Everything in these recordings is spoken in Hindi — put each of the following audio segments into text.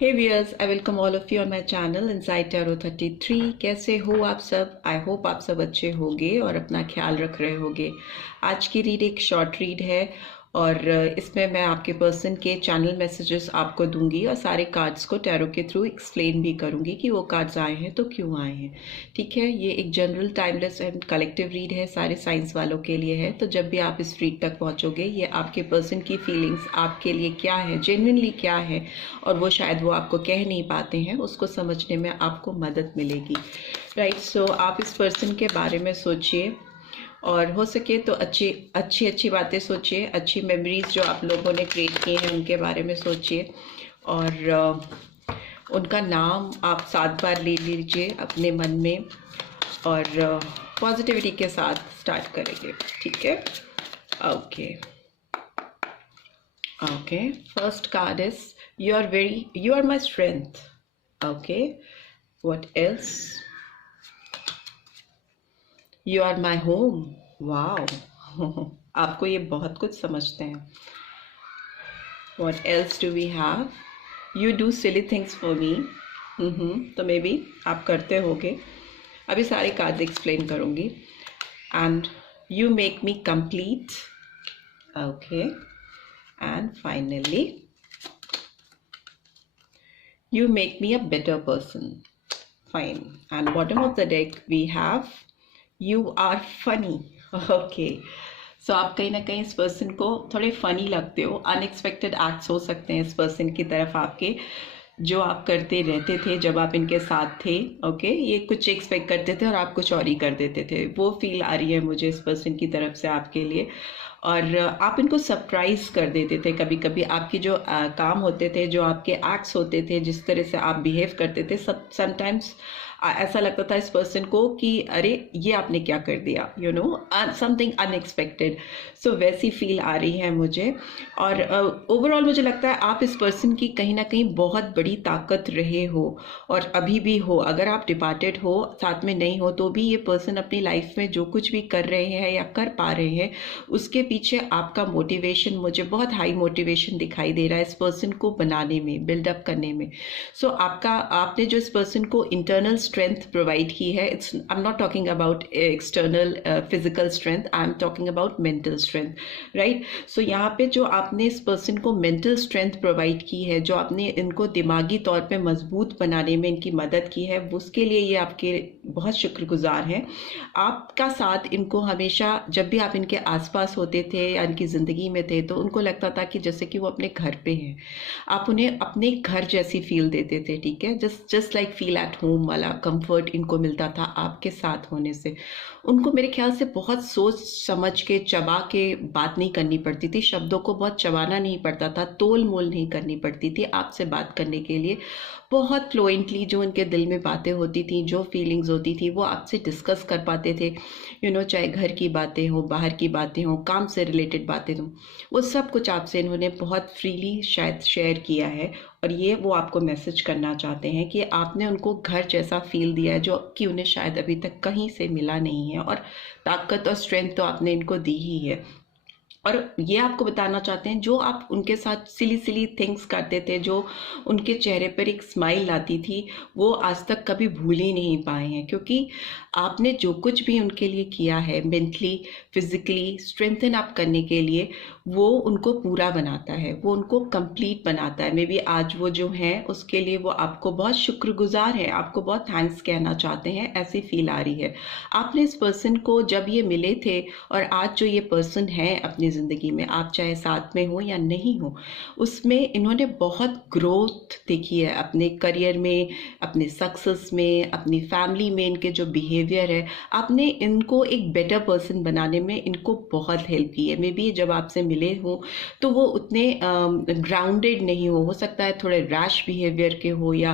Hey viewers, I welcome all of you on my channel inside tarot 33। कैसे हो आप सब? आई होप आप सब अच्छे होंगे और अपना ख्याल रख रहे होंगे। आज की रीड एक शॉर्ट रीड है और इसमें मैं आपके पर्सन के चैनल मैसेजेस आपको दूंगी और सारे कार्ड्स को टैरो के थ्रू एक्सप्लेन भी करूंगी कि वो कार्ड्स आए हैं तो क्यों आए हैं। ठीक है, ये एक general timeless and collective read है, सारे साइंस वालों के लिए है। तो जब भी आप इस रीड तक पहुंचोगे, ये आपके पर्सन की फीलिंग्स आपके लिए क्या है, जेन्युइनली क्या है, और वो शायद वो आपको कह नहीं पाते हैं, उसको समझने में आपको मदद मिलेगी। राइट, सो आप इस पर्सन के बारे में सोचिए और हो सके तो अच्छी अच्छी अच्छी बातें सोचिए, अच्छी मेमोरीज जो आप लोगों ने क्रिएट की हैं उनके बारे में सोचिए और उनका नाम आप 7 बार ले लीजिए अपने मन में और पॉजिटिविटी के साथ स्टार्ट करेंगे। ठीक है, okay okay. First card is you are my strength. Okay, what else? You are my home. Wow. आपको ये बहुत कुछ समझते हैं। What else do we have? You do silly things for me. तो मे बी आप करते होगे। अभी सारे कार्ड एक्सप्लेन करूँगी। And you make me complete. Okay. And finally, you make me a better person. Fine. And bottom of the deck we have you are funny. Okay. So आप कहीं ना कहीं इस पर्सन को थोड़े फनी लगते हो। अनएक्सपेक्टेड एक्ट्स हो सकते हैं इस पर्सन की तरफ आपके, जो आप करते रहते थे जब आप इनके साथ थे। ओके, ये कुछ एक्सपेक्ट करते थे और आप कुछ और ही कर देते थे। वो फील आ रही है मुझे इस पर्सन की तरफ से आपके लिए। और आप इनको सरप्राइज कर देते थे कभी कभी। आपकी जो काम होते थे, जो आपके एक्ट्स होते थे, जिस तरह से आप बिहेव करते थे, समटाइम्स ऐसा लगता था इस पर्सन को कि अरे ये आपने क्या कर दिया, यू नो, समथिंग अनएक्सपेक्टेड। सो वैसी फील आ रही है मुझे। और ओवरऑल मुझे लगता है आप इस पर्सन की कहीं ना कहीं बहुत बड़ी ताकत रहे हो और अभी भी हो। अगर आप डिपार्टेड हो, साथ में नहीं हो, तो भी ये पर्सन अपनी लाइफ में जो कुछ भी कर रहे हैं या कर पा रहे हैं, उसके पीछे आपका मोटिवेशन, मुझे बहुत हाई मोटिवेशन दिखाई दे रहा है इस पर्सन को बनाने में, बिल्डअप करने में। सो आपने जो इस पर्सन को इंटरनल स्ट्रेंथ प्रोवाइड की है, it's I am not talking about external physical strength, I am talking about mental strength. Right, so यहाँ पे जो आपने इस पर्सन को मेंटल स्ट्रेंथ प्रोवाइड की है, जो आपने इनको दिमागी तौर पे मजबूत बनाने में इनकी मदद की है, उसके लिए ये आपके बहुत शुक्रगुजार हैं। आपका साथ इनको हमेशा, जब भी आप इनके आसपास होते थे या इनकी ज़िंदगी में थे, तो उनको लगता था कि जैसे कि वो अपने घर पे हैं। आप उन्हें अपने घर जैसी फील देते थे। ठीक है, just like feel at home वाला कंफर्ट इनको मिलता था आपके साथ होने से। उनको मेरे ख्याल से बहुत सोच समझ के, चबा के बात नहीं करनी पड़ती थी, शब्दों को बहुत चबाना नहीं पड़ता था, तोल मोल नहीं करनी पड़ती थी आपसे बात करने के लिए। बहुत फ्लुएंटली जो उनके दिल में बातें होती थी, जो फीलिंग्स होती थी, वो आपसे डिस्कस कर पाते थे। यू नो, चाहे घर की बातें हो, बाहर की बातें हो, काम से रिलेटेड बातें हो, वो सब कुछ आपसे इन्होंने बहुत फ्रीली शायद शेयर किया है। और ये वो आपको मैसेज करना चाहते हैं कि आपने उनको घर जैसा फील दिया है, जो कि उन्हें शायद अभी तक कहीं से मिला नहीं है। और ताकत और स्ट्रेंथ तो आपने इनको दी ही है। और ये आपको बताना चाहते हैं, जो आप उनके साथ सिली सिली थिंग्स करते थे, जो उनके चेहरे पर एक स्माइल आती थी, वो आज तक कभी भूल ही नहीं पाए हैं। क्योंकि आपने जो कुछ भी उनके लिए किया है, मेंटली फिजिकली स्ट्रेंथन अप करने के लिए, वो उनको पूरा बनाता है, वो उनको कंप्लीट बनाता है। मे बी आज वो जो हैं उसके लिए वो आपको बहुत शुक्रगुजार है, आपको बहुत थैंक्स कहना चाहते हैं, ऐसी फील आ रही है। आपने इस पर्सन को जब ये मिले थे और आज जो ये पर्सन है अपनी ज़िंदगी में, आप चाहे साथ में हो या नहीं हो, उसमें इन्होंने बहुत ग्रोथ देखी है अपने करियर में, अपने सक्सेस में, अपनी फैमिली में। इनके जो बिहेवियर है, आपने इनको एक बेटर पर्सन बनाने में इनको बहुत हेल्प की है। मे बी जब आपसे मिले हो तो वो उतने ग्राउंडेड नहीं हो सकता है थोड़े रैश बिहेवियर के हो, या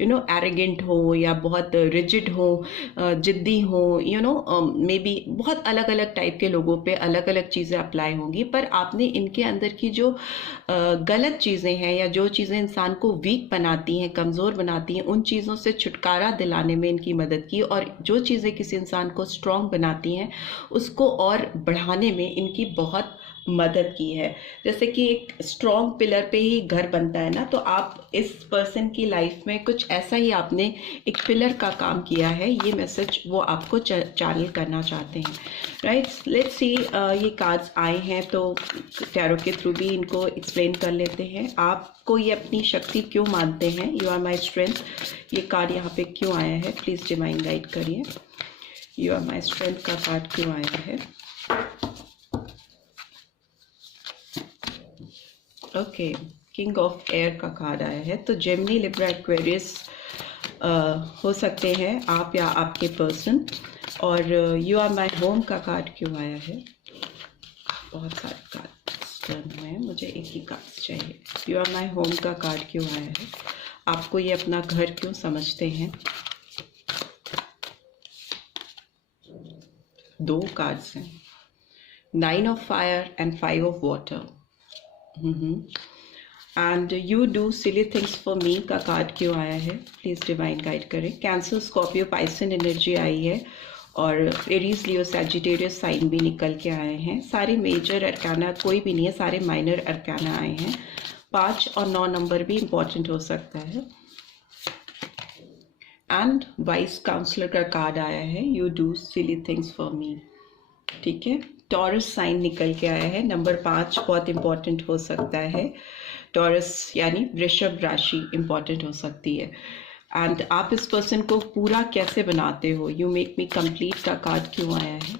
यू नो एरोगेंट हो, या बहुत रिजिड हो, जिद्दी हो, यू नो, मे बी बहुत अलग अलग टाइप के लोगों पे अलग अलग चीज़ें अप्लाई होंगी। पर आपने इनके अंदर की जो गलत चीज़ें हैं, या जो चीज़ें इंसान को वीक बनाती हैं, कमज़ोर बनाती हैं, उन चीज़ों से छुटकारा दिलाने में इनकी मदद की। और जो चीज़ें किसी इंसान को स्ट्रॉन्ग बनाती हैं, उसको और बढ़ाने में इनकी बहुत मदद की है। जैसे कि एक स्ट्रॉन्ग पिलर पे ही घर बनता है ना, तो आप इस पर्सन की लाइफ में कुछ ऐसा ही आपने एक पिलर का काम किया है, ये मैसेज वो आपको चैनल करना चाहते हैं, राइट। लेट्स सी, ये कार्ड्स आए हैं तो टैरो के थ्रू भी इनको एक्सप्लेन कर लेते हैं। आपको ये अपनी शक्ति क्यों मानते हैं, यू आर माई स्ट्रेंथ, ये कार्ड यहाँ पे क्यों आया है, प्लीज़ डिवाइन गाइड करिए। यू आर माई स्ट्रेंथ का कार्ड क्यों आया है। ओके, किंग ऑफ एयर का कार्ड आया है। तो जेमिनी, लिब्रा, एक्वेरियस हो सकते हैं आप या आपके पर्सन। और यू आर माई होम का कार्ड क्यों आया है। बहुत सारे कार्ड हैं, मुझे एक ही कार्ड चाहिए। यू आर माई होम का कार्ड क्यों आया है, आपको ये अपना घर क्यों समझते हैं। दो कार्ड्स हैं, 9 of fire and 5 of water. And you do silly things for me का कार्ड क्यों आया है, प्लीज़ डिवाइन गाइड करें। कैंसर, स्कॉर्पियो, पाइसन एनर्जी आई है और एरीज, लियो, सैजिटेरियस साइन भी निकल के आए हैं। सारे मेजर अरकाना कोई भी नहीं है, सारे माइनर अरकाना आए हैं। 5 और 9 नंबर भी इम्पॉर्टेंट हो सकता है। एंड वाइस काउंसलर का कार्ड आया है, you do silly things for me, ठीक है। टॉरस साइन निकल के आया है, नंबर 5 बहुत इंपॉर्टेंट हो सकता है। टॉरस यानी वृषभ राशि इंपॉर्टेंट हो सकती है। एंड आप इस पर्सन को पूरा कैसे बनाते हो, यू मेक मी कंप्लीट का कार्ड क्यों आया है।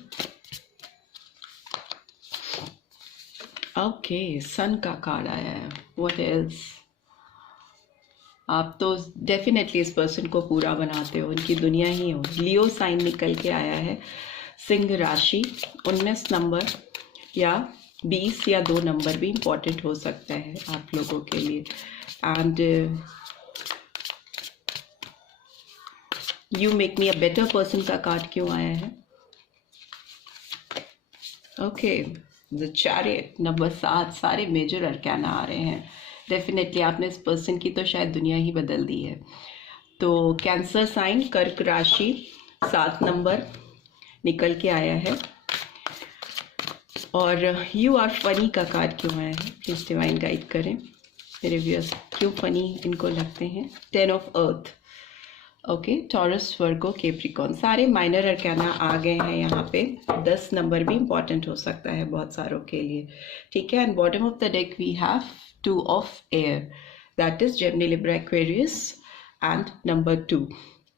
ओके, सन का कार्ड आया है। व्हाट एल्स, आप तो डेफिनेटली इस पर्सन को पूरा बनाते हो, उनकी दुनिया ही हो। लियो साइन निकल के आया है, सिंह राशि, 19 नंबर या 20 या 2 नंबर भी इम्पॉर्टेंट हो सकता है आप लोगों के लिए। And you make me a better person का कार्ड क्यों आया है। ओके, द चैरियट, नंबर 7, सारे मेजर अरकाना आ रहे हैं। डेफिनेटली आपने इस पर्सन की तो शायद दुनिया ही बदल दी है। तो कैंसर साइन, कर्क राशि, 7 नंबर निकल के आया है। और यू आर फनी का कार्ड क्यों आया है, प्लीज डिवाइन गाइड करें मेरे व्यूअर्स, क्यों फनी इनको लगते हैं। 10 of earth, okay. Taurus, Virgo, Capricorn, सारे माइनर अरकाना आ गए हैं यहाँ पे। 10 नंबर भी इम्पॉर्टेंट हो सकता है बहुत सारों के लिए, ठीक है। And bottom of the deck we have 2 of air, that is Gemini, Libra, Aquarius and number 2,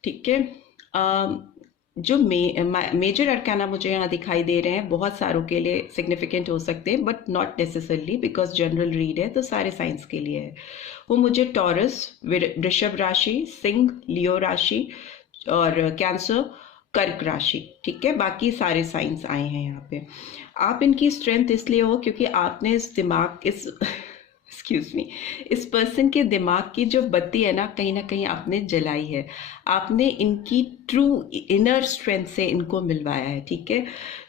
ठीक है। जो मेजर अरकाना मुझे यहाँ दिखाई दे रहे हैं बहुत सारों के लिए सिग्निफिकेंट हो सकते हैं, but not necessarily, because general read है तो सारे साइंस के लिए है। वो मुझे टॉरस, वृषभ राशि, सिंह, लियो राशि और कैंसर, कर्क राशि, ठीक है। बाकी सारे साइंस आए हैं यहाँ पे। आप इनकी स्ट्रेंथ इसलिए हो क्योंकि आपने इस दिमाग, इस एक्सक्यूज मी, इस पर्सन के दिमाग की जो बत्ती है ना कहीं आपने जलाई है। आपने इनकी ट्रू इनर स्ट्रेंथ से इनको मिलवाया है, ठीक है।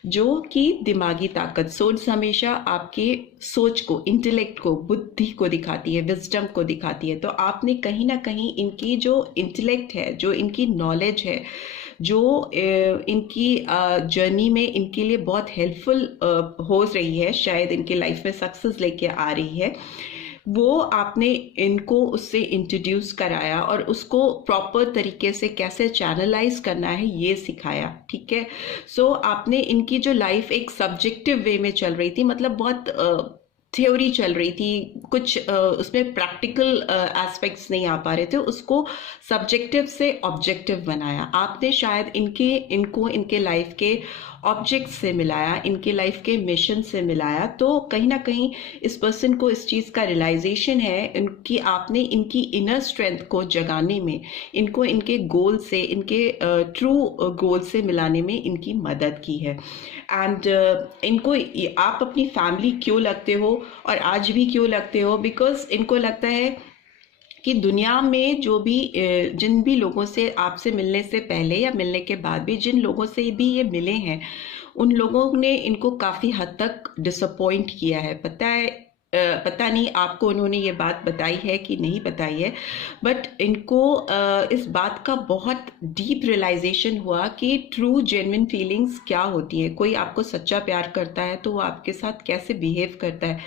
जो कि दिमागी ताकत, सोच हमेशा आपके सोच को, इंटेलेक्ट को, बुद्धि को दिखाती है, विजडम को दिखाती है। तो आपने कहीं ना कहीं इनकी जो इंटेलेक्ट है, जो इनकी नॉलेज है, जो इनकी जर्नी में इनके लिए बहुत हेल्पफुल हो रही है, शायद इनके लाइफ में सक्सेस लेके आ रही है, वो आपने इनको उससे इंट्रोड्यूस कराया और उसको प्रॉपर तरीके से कैसे चैनलाइज करना है ये सिखाया, ठीक है। सो आपने इनकी जो लाइफ एक सब्जेक्टिव वे में चल रही थी, मतलब बहुत थ्योरी चल रही थी, कुछ उसमें प्रैक्टिकल एस्पेक्ट्स नहीं आ पा रहे थे, उसको सब्जेक्टिव से ऑब्जेक्टिव बनाया आपने। शायद इनको इनके लाइफ के ऑब्जेक्ट से मिलाया, इनके लाइफ के मिशन से मिलाया। तो कहीं ना कहीं इस पर्सन को इस चीज़ का रियलाइजेशन है इनकी, आपने इनकी इनर स्ट्रेंथ को जगाने में, इनको इनके गोल से, इनके ट्रू गोल से मिलाने में इनकी मदद की है। एंड इनको आप अपनी फैमिली क्यों लगते हो और आज भी क्यों लगते हो, बिकॉज इनको लगता है कि दुनिया में जो भी जिन भी लोगों से, आपसे मिलने से पहले या मिलने के बाद भी जिन लोगों से भी ये मिले हैं, उन लोगों ने इनको काफ़ी हद तक डिसअपॉइंट किया है। पता है पता नहीं आपको उन्होंने ये बात बताई है कि नहीं बताई है, बट इनको इस बात का बहुत डीप रियलाइजेशन हुआ कि ट्रू जेन्युइन फीलिंग्स क्या होती हैं। कोई आपको सच्चा प्यार करता है तो वो आपके साथ कैसे बिहेव करता है,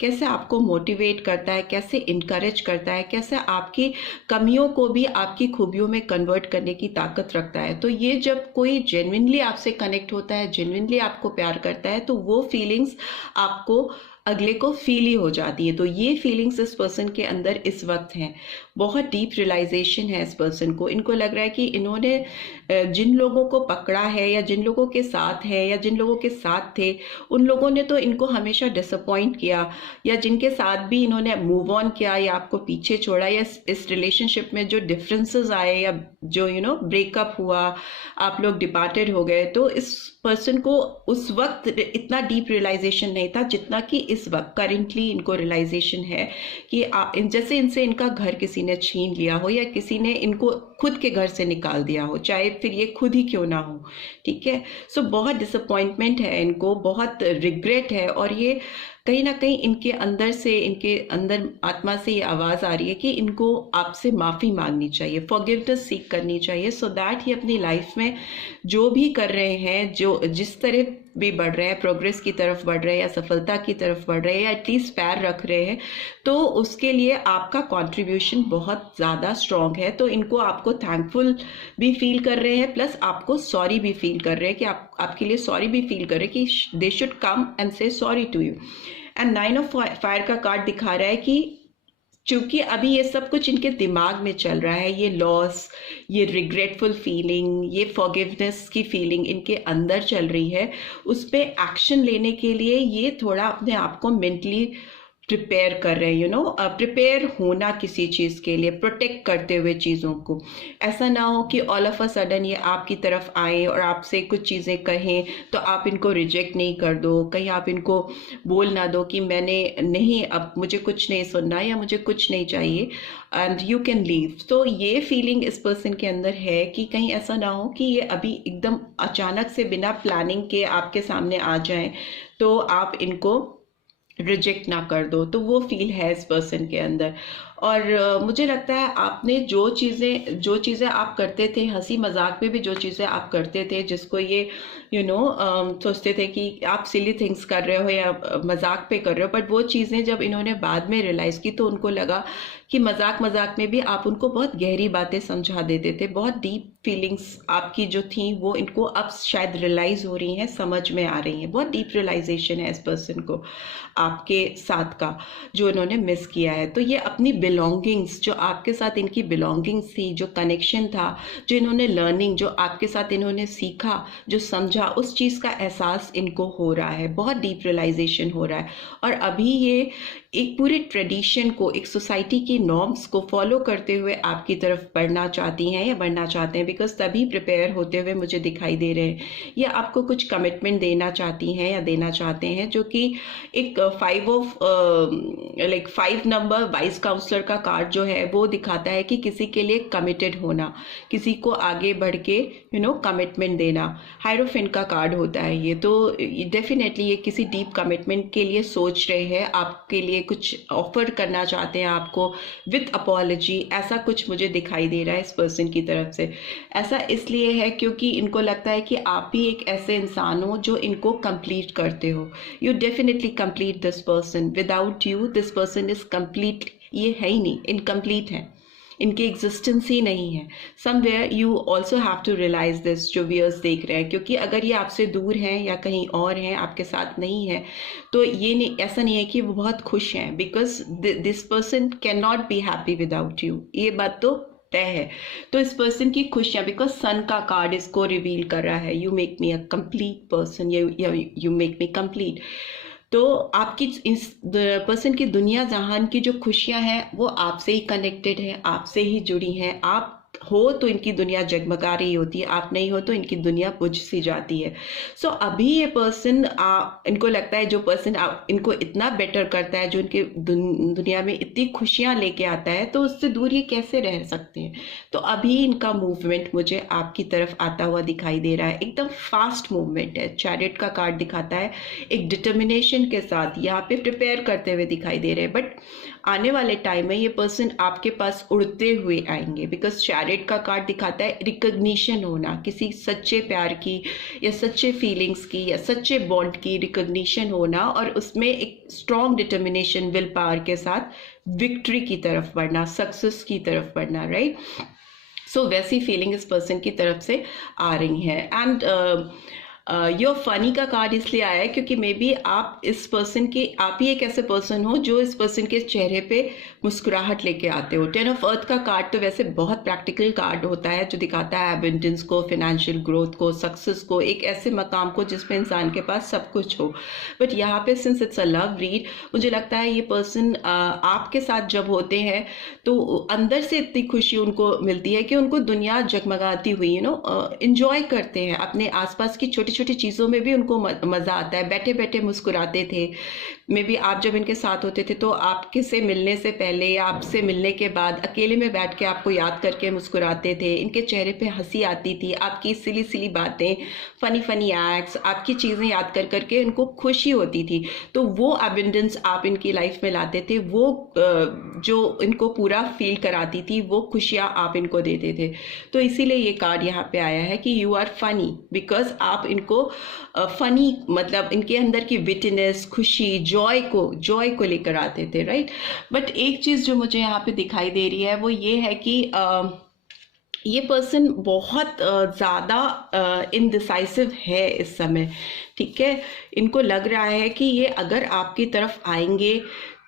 कैसे आपको मोटिवेट करता है, कैसे इनकरेज करता है, कैसे आपकी कमियों को भी आपकी खूबियों में कन्वर्ट करने की ताकत रखता है। तो ये जब कोई जेन्युइनली आपसे कनेक्ट होता है, जेन्युइनली आपको प्यार करता है, तो वो फीलिंग्स आपको अगले को फील ही हो जाती है। तो ये फीलिंग्स इस पर्सन के अंदर इस वक्त हैं। बहुत डीप रियलाइजेशन है इस पर्सन को। इनको लग रहा है कि इन्होंने जिन लोगों को पकड़ा है या जिन लोगों के साथ है या जिन लोगों के साथ थे, उन लोगों ने तो इनको हमेशा डिसअपॉइंट किया, या जिनके साथ भी इन्होंने मूव ऑन किया या आपको पीछे छोड़ा, या इस रिलेशनशिप में जो डिफरेंसेस आए या जो ब्रेकअप हुआ, आप लोग डिपार्टेड हो गए, तो इस पर्सन को उस वक्त इतना डीप रियलाइजेशन नहीं था जितना कि इस वक्त करेंटली इनको रियलाइजेशन है कि जैसे इनसे इनका घर किसी ने छीन लिया हो या किसी ने इनको खुद के घर से निकाल दिया हो, चाहे फिर ये खुद ही क्यों ना हो। ठीक है, सो बहुत डिसअपॉइंटमेंट है इनको, बहुत रिग्रेट है, और ये कहीं ना कहीं इनके अंदर से, इनके अंदर आत्मा से ये आवाज़ आ रही है कि इनको आपसे माफ़ी मांगनी चाहिए, फॉरगिवनेस सीख करनी चाहिए, सो दैट ये अपनी लाइफ में जो भी कर रहे हैं, जो जिस तरह भी बढ़ रहे हैं, प्रोग्रेस की तरफ बढ़ रहे हैं या सफलता की तरफ बढ़ रहे हैं या एटलीस्ट पैर रख रहे हैं, तो उसके लिए आपका कंट्रीब्यूशन बहुत ज़्यादा स्ट्रॉन्ग है। तो इनको आपको थैंकफुल भी फील कर रहे हैं, प्लस आपको सॉरी भी फील कर रहे हैं, कि आपके लिए सॉरी भी फील कर रहे हैं कि they should come and say sorry to you. And 9 of fire का कार्ड दिखा रहा है कि चूंकि अभी ये सब कुछ इनके दिमाग में चल रहा है, ये लॉस, ये रिग्रेटफुल फीलिंग, ये फॉरगिवनेस की फीलिंग इनके अंदर चल रही है, उस पर एक्शन लेने के लिए ये थोड़ा अपने आप को मेंटली प्रिपेयर कर रहे हैं, प्रिपेयर होना किसी चीज़ के लिए, प्रोटेक्ट करते हुए चीज़ों को। ऐसा ना हो कि ऑल ऑफ अ सडन ये आपकी तरफ आए और आपसे कुछ चीज़ें कहें तो आप इनको रिजेक्ट नहीं कर दो, कहीं आप इनको बोल ना दो कि मैंने नहीं, अब मुझे कुछ नहीं सुनना या मुझे कुछ नहीं चाहिए एंड यू कैन लीव। तो ये फीलिंग इस पर्सन के अंदर है कि कहीं ऐसा ना हो कि ये अभी एकदम अचानक से बिना प्लानिंग के आपके सामने आ जाएं तो आप इनको रिजेक्ट ना कर दो। तो वो फील है इस पर्सन के अंदर। और मुझे लगता है आपने जो चीज़ें आप करते थे, हंसी मजाक में भी जो चीज़ें आप करते थे, जिसको ये सोचते थे कि आप सिली थिंग्स कर रहे हो या मजाक पे कर रहे हो, बट वो चीज़ें जब इन्होंने बाद में रियलाइज़ की तो उनको लगा कि मजाक में भी आप उनको बहुत गहरी बातें समझा देते थे, बहुत डीप फीलिंग्स आपकी जो थी वो इनको अब शायद रियलाइज हो रही हैं, समझ में आ रही हैं। बहुत डीप रियलाइजेशन है इस पर्सन को आपके साथ का, जो इन्होंने मिस किया है। तो ये अपनी बिलोंगिंग्स, जो आपके साथ इनकी बिलोंगिंग्स थी, जो कनेक्शन था, जो इन्होंने लर्निंग, जो आपके साथ इन्होंने सीखा, जो समझा, उस चीज़ का एहसास इनको हो रहा है, बहुत डीप रियलाइजेशन हो रहा है। और अभी ये एक पूरे ट्रेडिशन को, एक सोसाइटी की नॉर्म्स को फॉलो करते हुए आपकी तरफ बढ़ना चाहती हैं या बढ़ना चाहते हैं, बिकॉज तभी प्रिपेयर होते हुए मुझे दिखाई दे रहे हैं, या आपको कुछ कमिटमेंट देना चाहती हैं या देना चाहते हैं, जो कि एक 5 नंबर वाइस काउंसलर का कार्ड जो है वो दिखाता है कि किसी के लिए कमिटेड होना, किसी को आगे बढ़ के कमिटमेंट देना। हायरोफेंट का कार्ड होता है ये, तो डेफिनेटली ये किसी डीप कमिटमेंट के लिए सोच रहे हैं, आपके लिए कुछ ऑफर करना चाहते हैं आपको विथ अपॉलॉजी, ऐसा कुछ मुझे दिखाई दे रहा है इस पर्सन की तरफ से। ऐसा इसलिए है क्योंकि इनको लगता है कि आप भी एक ऐसे इंसान हो जो इनको कंप्लीट करते हो। You definitely complete this person, without you this person is complete, ये है ही नहीं, इनकम्प्लीट है, इनकी एग्जिस्टेंस ही नहीं है। Somewhere you also have to realise this, जो व्यूअर्स देख रहे हैं, क्योंकि अगर ये आपसे दूर हैं या कहीं और हैं, आपके साथ नहीं है, तो ये नहीं, ऐसा नहीं है कि वो बहुत खुश हैं, because this person can not be happy without you, ये बात तो तय है। तो इस पर्सन की खुशियाँ, बिकॉज सन का कार्ड इसको रिवील कर रहा है, you make me a complete person, you make me complete. तो आपकी इस पर्सन की दुनिया जहान की जो खुशियां हैं वो आपसे ही कनेक्टेड है, आपसे ही जुड़ी हैं। आप हो तो इनकी दुनिया जगमगा रही होती है, आप नहीं हो तो इनकी दुनिया बुझ सी जाती है। सो अभी ये पर्सन, इनको लगता है जो पर्सन इनको इतना बेटर करता है, जो इनके दुनिया में इतनी खुशियाँ लेके आता है, तो उससे दूर ये कैसे रह सकते हैं। तो अभी इनका मूवमेंट मुझे आपकी तरफ आता हुआ दिखाई दे रहा है, एकदम फास्ट मूवमेंट है। चैरियट का कार्ड दिखाता है एक डिटर्मिनेशन के साथ यहाँ पे प्रिपेयर करते हुए दिखाई दे रहे हैं, बट आने वाले टाइम में ये पर्सन आपके पास उड़ते हुए आएंगे, बिकॉज चैरियट का कार्ड दिखाता है रिकग्निशन होना, किसी सच्चे प्यार की या सच्चे फीलिंग्स की या सच्चे बॉन्ड की रिकग्निशन होना, और उसमें एक स्ट्रॉन्ग डिटर्मिनेशन, विल पावर के साथ विक्ट्री की तरफ बढ़ना, सक्सेस की तरफ बढ़ना, राइट। सो वैसी फीलिंग इस पर्सन की तरफ से आ रही है। एंड योर फनी का कार्ड इसलिए आया है क्योंकि मे बी आप इस पर्सन के, आप ही एक ऐसे पर्सन हो जो इस पर्सन के चेहरे पे मुस्कुराहट लेके आते हो। 10 ऑफ अर्थ का कार्ड तो वैसे बहुत प्रैक्टिकल कार्ड होता है, जो दिखाता है एबंडेंस को, फाइनेंशियल ग्रोथ को, सक्सेस को, एक ऐसे मकाम को जिसमें इंसान के पास सब कुछ हो। बट यहाँ पे since it's a love read, मुझे लगता है ये पर्सन आपके साथ जब होते हैं तो अंदर से इतनी खुशी उनको मिलती है कि उनको दुनिया जगमगाती हुई इंजॉय करते हैं। अपने आसपास की छोटी छोटी चीज़ों में भी उनको मज़ा आता है। बैठे बैठे मुस्कुराते थे, मे बी आप जब इनके साथ होते थे तो आपके से मिलने से पहले या आपसे मिलने के बाद अकेले में बैठ के आपको याद करके मुस्कुराते थे। इनके चेहरे पे हंसी आती थी, आपकी सिली सिली बातें, फनी फनी एक्ट्स, आपकी चीज़ें याद कर करके इनको खुशी होती थी। तो वो अबंडेंस आप इनकी लाइफ में लाते थे, वो जो इनको पूरा फील कराती थी, वो खुशियाँ आप इनको देते थे। तो इसीलिए ये कार्ड यहाँ पे आया है कि यू आर फनी, बिकॉज आप इनको फनी, मतलब इनके अंदर की विटिनेस, खुशी, जॉय को लेकर आते थे, राइट। बट एक चीज़ जो मुझे यहाँ पे दिखाई दे रही है वो ये है कि ये पर्सन बहुत ज़्यादा इनडिसाइसिव है इस समय, ठीक है। इनको लग रहा है कि ये अगर आपकी तरफ आएंगे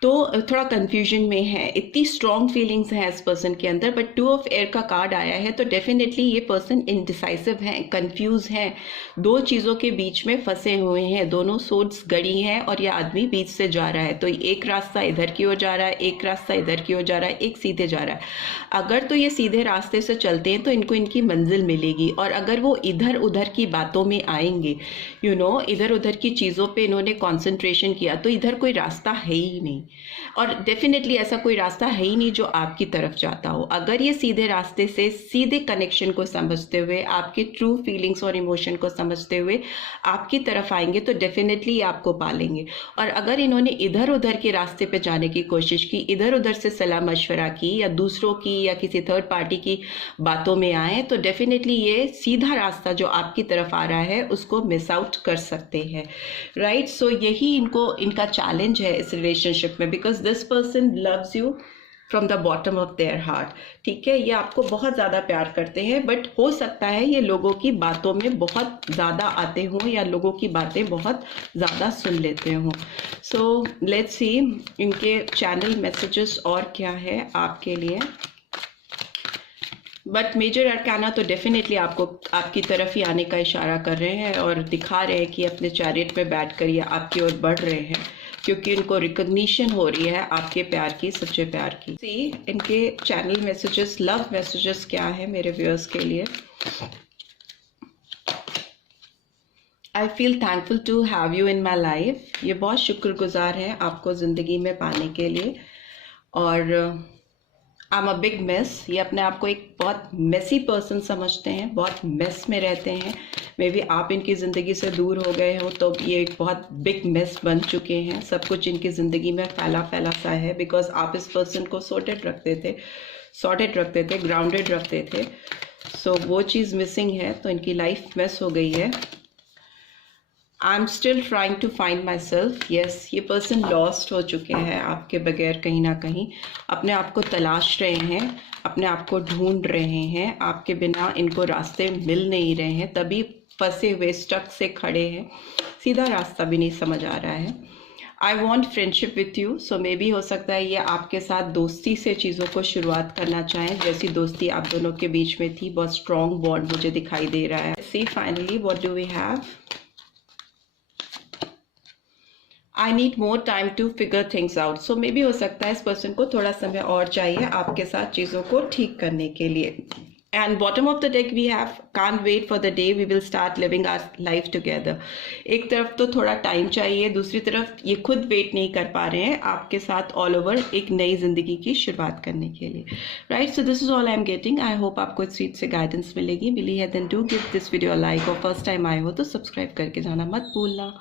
तो थोड़ा कंफ्यूजन में है, इतनी स्ट्रॉन्ग फीलिंग्स हैं इस पर्सन के अंदर। बट 2 ऑफ एयर का कार्ड आया है तो डेफिनेटली ये पर्सन इनडिसाइसिव हैं, कंफ्यूज हैं, दो चीज़ों के बीच में फंसे हुए हैं, दोनों सोर्स गड़ी हैं और ये आदमी बीच से जा रहा है। तो एक रास्ता इधर की ओर जा रहा है, एक रास्ता इधर की ओर जा रहा है, एक सीधे जा रहा है। अगर तो ये सीधे रास्ते से चलते हैं तो इनको इनकी मंजिल मिलेगी, और अगर वो इधर उधर की बातों में आएंगे, इधर उधर की चीज़ों पे इन्होंने कॉन्सेंट्रेशन किया, तो इधर कोई रास्ता है ही नहीं, और डेफिनेटली ऐसा कोई रास्ता है ही नहीं जो आपकी तरफ जाता हो। अगर ये सीधे रास्ते से, सीधे कनेक्शन को समझते हुए, आपके ट्रू फीलिंग्स और इमोशन को समझते हुए आपकी तरफ आएंगे तो डेफिनेटली आपको पालेंगे। और अगर इन्होंने इधर उधर के रास्ते पे जाने की कोशिश की, इधर उधर से सलाह मशवरा की, या दूसरों की या किसी थर्ड पार्टी की बातों में आए, तो डेफिनेटली ये सीधा रास्ता जो आपकी तरफ आ रहा है उसको मिस आउट कर सकते हैं, राइट। सो यही इनका चैलेंज है इस रिलेशनशिप में, because this person loves you from the bottom of their heart, ठीक है। ये आपको बहुत ज़्यादा प्यार करते हैं, बट हो सकता है ये लोगों की बातों में बहुत ज़्यादा आते हों या लोगों की बातें बहुत ज़्यादा सुन लेते हों। सो लेट्स सी इनके चैनल मैसेजेस और क्या है आपके लिए। बट मेजर अरकाना तो डेफिनेटली आपको आपकी तरफ ही आने का इशारा कर रहे हैं और दिखा रहे हैं कि अपने चैरियट में बैठकर ये आपकी ओर बढ़ रहे हैं, क्योंकि इनको रिकग्निशन हो रही है आपके प्यार की, सच्चे प्यार की। सी इनके चैनल मैसेजेस, लव मैसेजेस क्या है मेरे व्यूअर्स के लिए। I feel thankful to have you in my life. ये बहुत शुक्रगुजार हैं आपको ज़िंदगी में पाने के लिए। और I am a big mess, ये अपने आप को एक बहुत मेसी पर्सन समझते हैं, बहुत मेस में रहते हैं। मे बी आप इनकी ज़िंदगी से दूर हो गए हो तो ये एक बहुत बिग मेस बन चुके हैं, सब कुछ इनकी ज़िंदगी में फैला फैला सा है, बिकॉज आप इस पर्सन को सॉर्टेड रखते थे, ग्राउंडेड रखते थे। सो वो चीज़ मिसिंग है तो इनकी लाइफ मेस हो गई है। I am still trying to find myself. Yes, ये पर्सन लॉस्ट हो चुके हैं आपके बगैर, कहीं ना कहीं अपने आप को तलाश रहे हैं, अपने आप को ढूंढ रहे हैं। आपके बिना इनको रास्ते मिल नहीं रहे हैं, तभी फंसे हुए, स्टक से खड़े हैं, सीधा रास्ता भी नहीं समझ आ रहा है। I want friendship with you. So maybe हो सकता है ये आपके साथ दोस्ती से चीज़ों को शुरुआत करना चाहें, जैसी दोस्ती आप दोनों के बीच में थी, बहुत स्ट्रॉन्ग बॉन्ड मुझे दिखाई दे रहा है। See finally what do we have. I need more time to figure things out. So maybe हो सकता है इस पर्सन को थोड़ा समय और चाहिए आपके साथ चीज़ों को ठीक करने के लिए। And bottom of the deck we have can't wait for the day we will start living our life together. एक तरफ तो थोड़ा टाइम चाहिए, दूसरी तरफ ये खुद वेट नहीं कर पा रहे हैं आपके साथ ऑल ओवर एक नई जिंदगी की शुरुआत करने के लिए, right. So this is all I am getting. I hope आपको इस चीज से गाइडेंस मिलेगी। मिली है then do give this video like, और फर्स्ट टाइम आए हो तो सब्सक्राइब करके जाना मत भूलना।